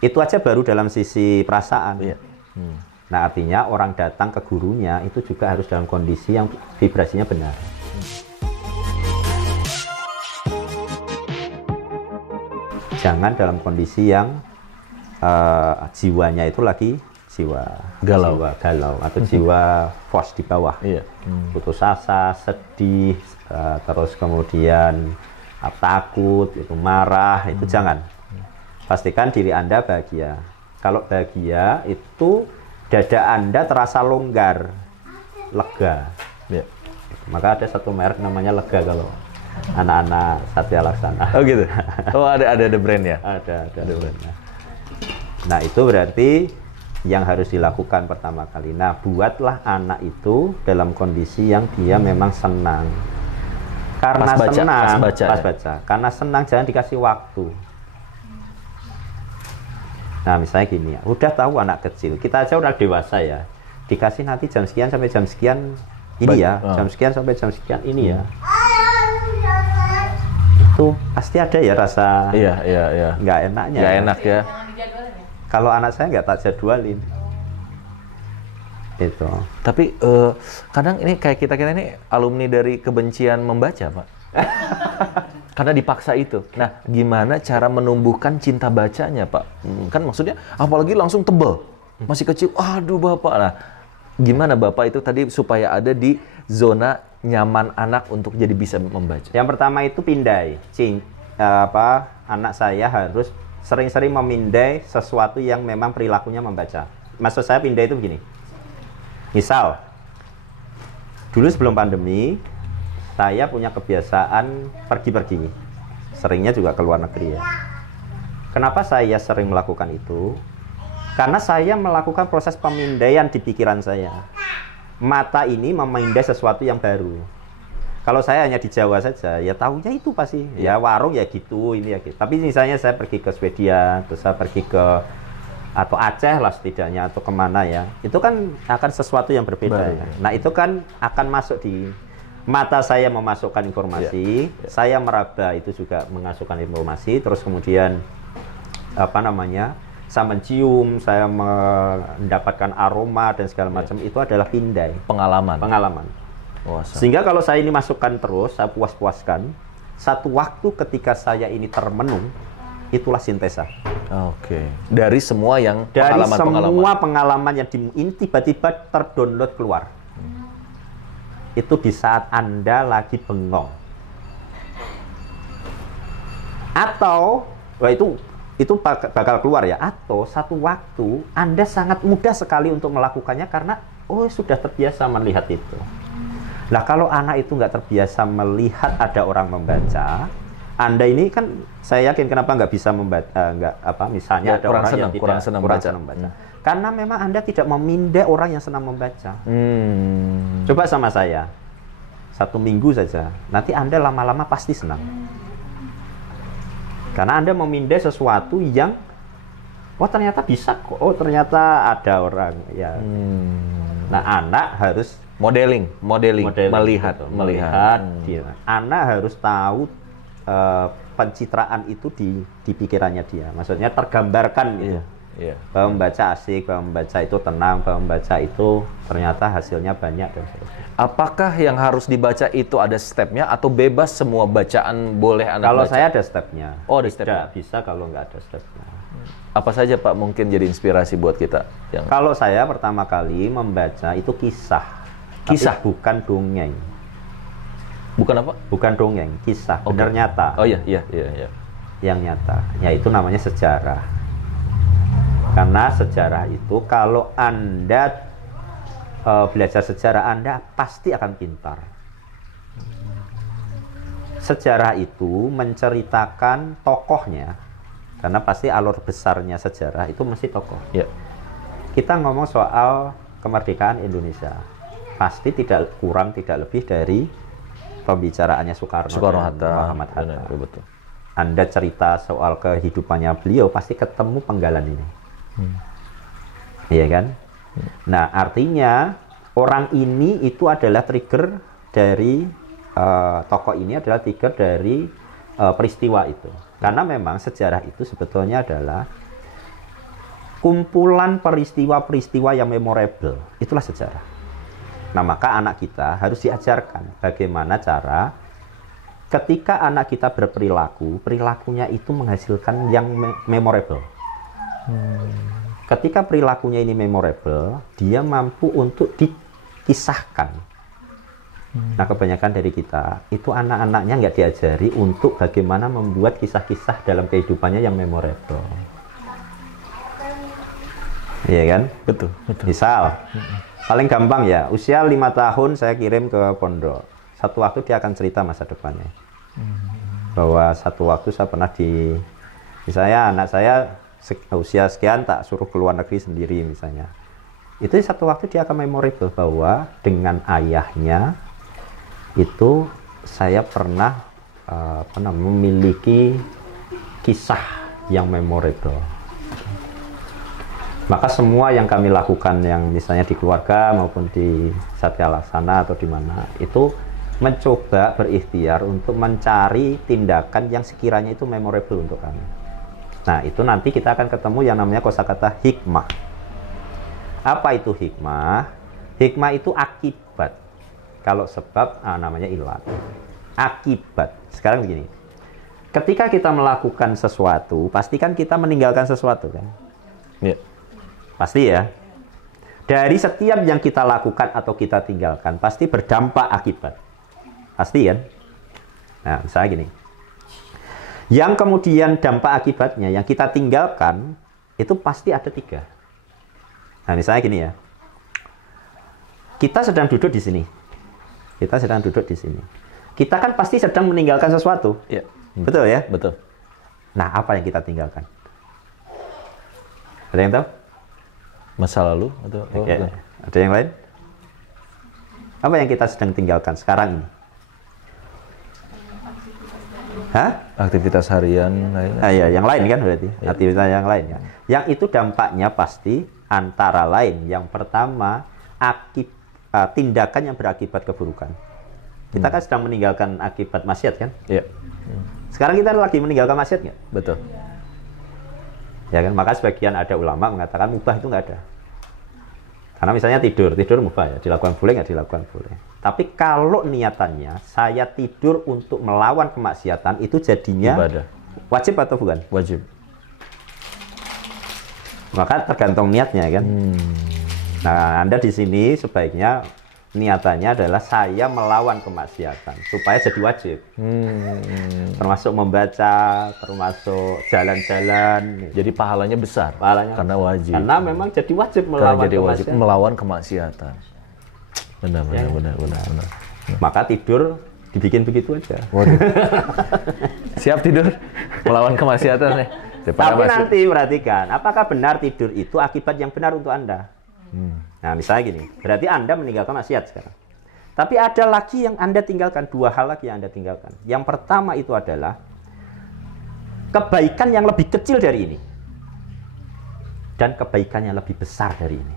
Itu aja baru dalam sisi perasaan. Iya. Nah, artinya orang datang ke gurunya itu juga harus dalam kondisi yang vibrasinya benar. Jangan dalam kondisi yang jiwanya itu lagi jiwa galau atau jiwa force di bawah. Iya. Putus asa, sedih, terus kemudian takut, itu marah, itu jangan. Pastikan diri Anda bahagia. Kalau bahagia itu dada Anda terasa longgar, lega. Iya. Maka ada satu merek namanya Lega kalau anak-anak Satya Laksana. Oh gitu. Oh ada brand ya? Ada brandnya. Nah itu berarti yang harus dilakukan pertama kali. Nah buatlah anak itu dalam kondisi yang dia memang senang. Karena senang, pas baca. Karena senang jangan dikasih waktu. Nah misalnya gini ya, udah tahu anak kecil, kita aja udah dewasa ya, dikasih nanti jam sekian sampai jam sekian ini ya, jam sekian sampai jam sekian ini ya. Itu pasti ada ya rasa nggak enaknya. Nggak enak ya. Kalau anak saya nggak tak jadwalin. Itu. Tapi kadang ini kayak kita ini alumni dari kebencian membaca, Pak. Karena dipaksa itu. Nah, gimana cara menumbuhkan cinta bacanya, Pak? Kan maksudnya, apalagi langsung tebel. Masih kecil, aduh Bapak. Nah, gimana Bapak itu tadi supaya ada di zona nyaman anak untuk jadi bisa membaca? Yang pertama itu pindai. Anak saya harus sering-sering memindai sesuatu yang memang perilakunya membaca. Maksud saya pindai itu begini. Misal, dulu sebelum pandemi, saya punya kebiasaan pergi-pergi. Seringnya juga ke luar negeri ya. Kenapa saya sering melakukan itu? Karena saya melakukan proses pemindaian di pikiran saya. Mata ini memindai sesuatu yang baru. Kalau saya hanya di Jawa saja, ya tahunya itu pasti. Ya warung ya gitu, ini ya gitu. Tapi misalnya saya pergi ke Swedia, terus saya pergi ke atau Aceh lah setidaknya, atau kemana ya. Itu kan akan sesuatu yang berbeda ya. Nah itu kan akan masuk di mata saya memasukkan informasi, saya meraba itu juga memasukkan informasi, terus kemudian saya mencium, saya mendapatkan aroma dan segala macam, itu adalah pindai. Pengalaman. Sehingga kalau saya ini masukkan terus, saya puas-puaskan, satu waktu ketika saya ini termenung, itulah sintesa. Oke. Dari semua yang pengalaman yang ini tiba-tiba terdownload keluar. Itu di saat Anda lagi bengong. Atau itu bakal keluar ya. Atau satu waktu Anda sangat mudah sekali untuk melakukannya karena sudah terbiasa melihat itu. Nah kalau anak itu nggak terbiasa melihat ada orang membaca, Anda ini kan saya yakin kenapa nggak bisa membaca, misalnya ada orang yang kurang senang membaca. Karena memang Anda tidak memindai orang yang senang membaca. Coba sama saya, 1 minggu saja, nanti Anda lama-lama pasti senang. Karena Anda memindai sesuatu yang, ternyata bisa kok, ternyata ada orang. Ya. Nah, anak harus modeling. Melihat. Anak harus tahu pencitraan itu di pikirannya dia. Maksudnya tergambarkan gitu. Bahwa membaca asik, bahwa membaca itu tenang, bahwa membaca itu ternyata hasilnya banyak dan sebagainya. Apakah yang harus dibaca itu ada stepnya atau bebas semua bacaan boleh anak kalau baca? Kalau saya ada stepnya. Oh, ada stepnya. Tidak bisa kalau nggak ada stepnya. Apa saja Pak mungkin jadi inspirasi buat kita? Kalau saya pertama kali membaca itu kisah. Tapi bukan dongeng. Bukan apa? Bukan dongeng, kisah. Benar nyata. Oh iya. Yang nyata. Itu namanya sejarah. Karena sejarah itu kalau Anda belajar sejarah, Anda pasti akan pintar. Sejarah itu menceritakan tokohnya, karena pasti alur besarnya sejarah itu mesti tokoh. Kita ngomong soal kemerdekaan Indonesia, pasti tidak kurang tidak lebih dari pembicaraannya Soekarno Hatta, Muhammad Hatta. Betul. Anda cerita soal kehidupannya beliau, pasti ketemu penggalan ini. Iya kan? Nah, artinya orang ini itu adalah trigger dari tokoh ini adalah trigger dari peristiwa itu. Karena memang sejarah itu sebetulnya adalah kumpulan peristiwa-peristiwa yang memorable. Itulah sejarah. Nah, maka anak kita harus diajarkan bagaimana cara ketika anak kita berperilaku, perilakunya itu menghasilkan yang memorable. Ketika perilakunya ini memorable, dia mampu untuk dikisahkan. Nah, kebanyakan dari kita, itu anak-anaknya nggak diajari untuk bagaimana membuat kisah-kisah dalam kehidupannya yang memorable. Iya kan? Betul. Misal, paling gampang ya, usia 5 tahun saya kirim ke pondok. Satu waktu dia akan cerita masa depannya. Bahwa satu waktu saya pernah misalnya anak saya usia sekian tak suruh keluar negeri sendiri misalnya. Itu satu waktu dia akan memorable bahwa dengan ayahnya itu saya pernah memiliki kisah yang memorable. Maka semua yang kami lakukan yang misalnya di keluarga maupun di Satya Laksana atau di mana itu mencoba berikhtiar untuk mencari tindakan yang sekiranya itu memorable untuk kami. Nah, itu nanti kita akan ketemu yang namanya kosakata hikmah. Apa itu hikmah? Hikmah itu akibat. Kalau sebab namanya ilat. Akibat. Sekarang begini. Ketika kita melakukan sesuatu, pastikan kita meninggalkan sesuatu kan? Ya. Pasti ya. Dari setiap yang kita lakukan atau kita tinggalkan, pasti berdampak akibat. Pasti kan? Nah, misalnya gini. Yang kemudian dampak akibatnya, yang kita tinggalkan, itu pasti ada 3. Nah, misalnya gini ya. Kita sedang duduk di sini. Kita sedang duduk di sini. Kita kan pasti sedang meninggalkan sesuatu. Ya. Betul ya? Betul. Nah, apa yang kita tinggalkan? Ada yang tahu? Masa lalu atau Ya. Ada yang lain? Apa yang kita sedang tinggalkan sekarang ini? Hah? Aktivitas harian lain. Ya, yang lain kan berarti. Ya. Aktivitas yang lain ya. Yang itu dampaknya pasti antara lain. Yang pertama, tindakan yang berakibat keburukan. Kita kan sedang meninggalkan akibat maksiat kan? Iya. Sekarang kita lagi meninggalkan maksiat nggak? Betul. Ya kan? Maka sebagian ada ulama mengatakan mubah itu nggak ada. Karena misalnya tidur mubah ya, dilakukan boleh nggak dilakukan boleh. Tapi kalau niatannya saya tidur untuk melawan kemaksiatan, itu jadinya ibadah. Wajib atau bukan? Wajib. Maka tergantung niatnya kan. Nah, Anda di sini sebaiknya niatannya adalah saya melawan kemaksiatan supaya jadi wajib. Termasuk membaca, termasuk jalan-jalan. Jadi pahalanya besar. Pahalanya karena wajib. Karena memang jadi wajib melawan kemaksiatan. Melawan kemaksiatan. Benar. Maka tidur dibikin begitu aja. Siap tidur melawan kemaksiatan ya. Tapi nanti perhatikan, apakah benar tidur itu akibat yang benar untuk Anda? Nah, misalnya gini, berarti Anda meninggalkan maksiat sekarang. Tapi ada lagi yang Anda tinggalkan, 2 hal lagi yang Anda tinggalkan. Yang pertama itu adalah kebaikan yang lebih kecil dari ini. Dan kebaikan yang lebih besar dari ini.